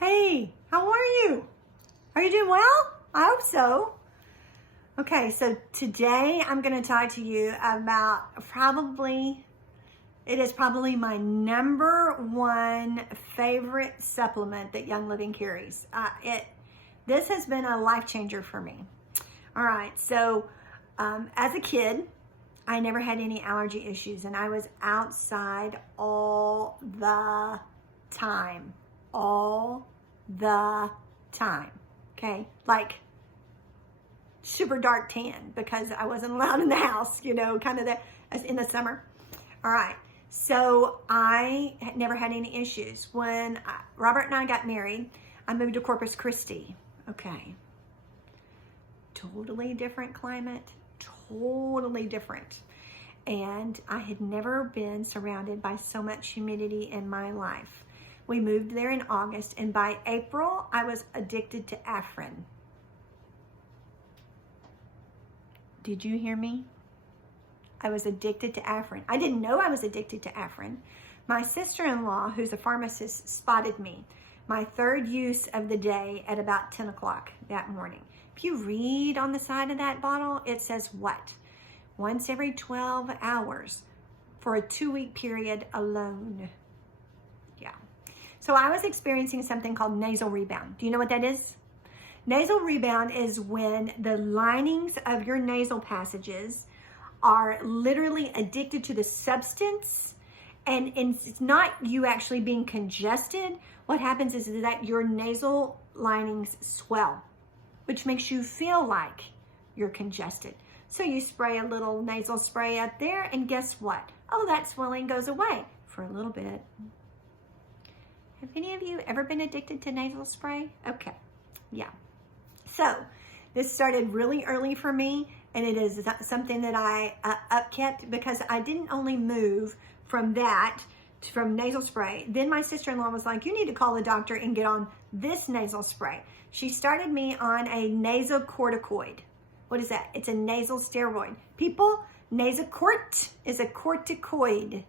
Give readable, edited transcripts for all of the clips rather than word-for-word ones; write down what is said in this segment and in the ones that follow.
Hey, how are you? Are you doing well? I hope so. Okay, so today I'm going to talk to you about it is probably my number one favorite supplement that Young Living carries. This has been a life changer for me. All right, so as a kid, I never had any allergy issues, and I was outside all the time. Okay, like super dark tan because I wasn't allowed in the house, as in the summer. All right, so I had never had any issues. When Robert and I got married, I moved to Corpus Christi. Okay, totally different climate, totally different. And I had never been surrounded by so much humidity in my life. We moved there in August, and by April, I was addicted to Afrin. Did you hear me? I was addicted to Afrin. I didn't know I was addicted to Afrin. My sister-in-law, who's a pharmacist, spotted me. My third use of the day at about 10 o'clock that morning. If you read on the side of that bottle, it says what? Once every 12 hours for a 2-week period alone. Yeah. So I was experiencing something called nasal rebound. Do you know what that is? Nasal rebound is when the linings of your nasal passages are literally addicted to the substance, and it's not you actually being congested. What happens is that your nasal linings swell, which makes you feel like you're congested. So you spray a little nasal spray up there, and guess what? Oh, that swelling goes away for a little bit. Have any of you ever been addicted to nasal spray? Okay, yeah. So this started really early for me, and it is something that I upkept because I didn't only move from nasal spray. Then my sister-in-law was like, you need to call the doctor and get on this nasal spray. She started me on a nasal corticoid. What is that? It's a nasal steroid. People, Nasacort is a corticoid.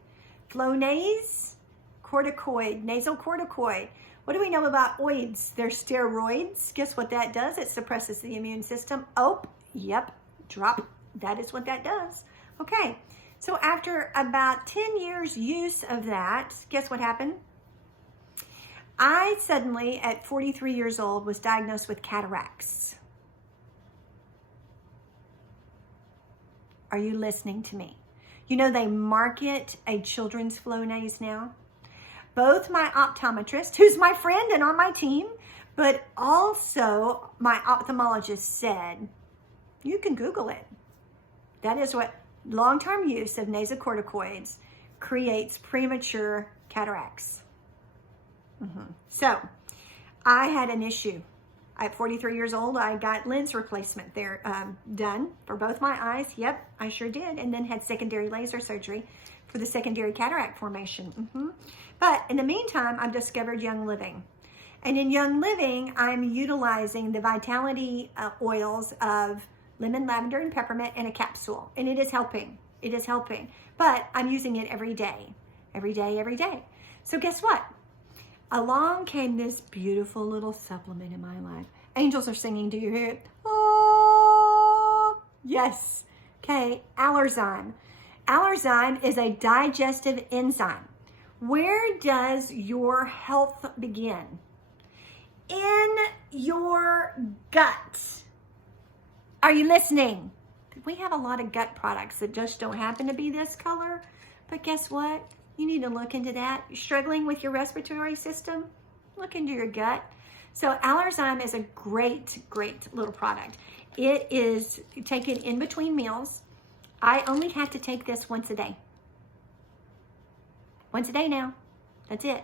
Flonase, corticoid, nasal corticoid. What do we know about oids? They're steroids. Guess what that does? It suppresses the immune system. Oh, yep, drop. That is what that does. Okay, so after about 10 years use of that, guess what happened? I suddenly, at 43 years old, was diagnosed with cataracts. Are you listening to me? You know they market a children's Flonase now. Both my optometrist, who's my friend and on my team, but also my ophthalmologist said, you can Google it. That is what long-term use of nasocorticoids creates premature cataracts. So I had an issue. At 43 years old, I got lens replacement done for both my eyes. Yep, I sure did. And then had secondary laser surgery for the secondary cataract formation. But in the meantime, I've discovered Young Living. And in Young Living, I'm utilizing the vitality oils of lemon, lavender, and peppermint in a capsule. And it is helping. It is helping. But I'm using it every day. Every day, every day. So guess what? Along came this beautiful little supplement in my life. Angels are singing. Do you hear it? Oh, yes. Okay, Allerzyme. Allerzyme is a digestive enzyme. Where does your health begin? In your gut. Are you listening? We have a lot of gut products that just don't happen to be this color, but guess what? You need to look into that. You're struggling with your respiratory system? Look into your gut. So Allerzyme is a great, great little product. It is taken in between meals. I only have to take this once a day. Once a day now. That's it.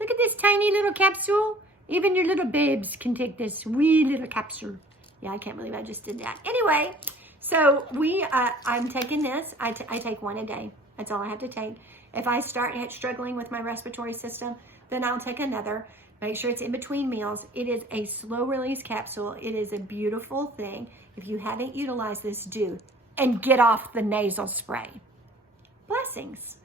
Look at this tiny little capsule. Even your little babes can take this wee little capsule. Yeah, I can't believe I just did that. Anyway, so I'm taking this. I take one a day. That's all I have to take. If I start struggling with my respiratory system, then I'll take another. Make sure it's in between meals. It is a slow release capsule. It is a beautiful thing. If you haven't utilized this, do. And get off the nasal spray. Blessings.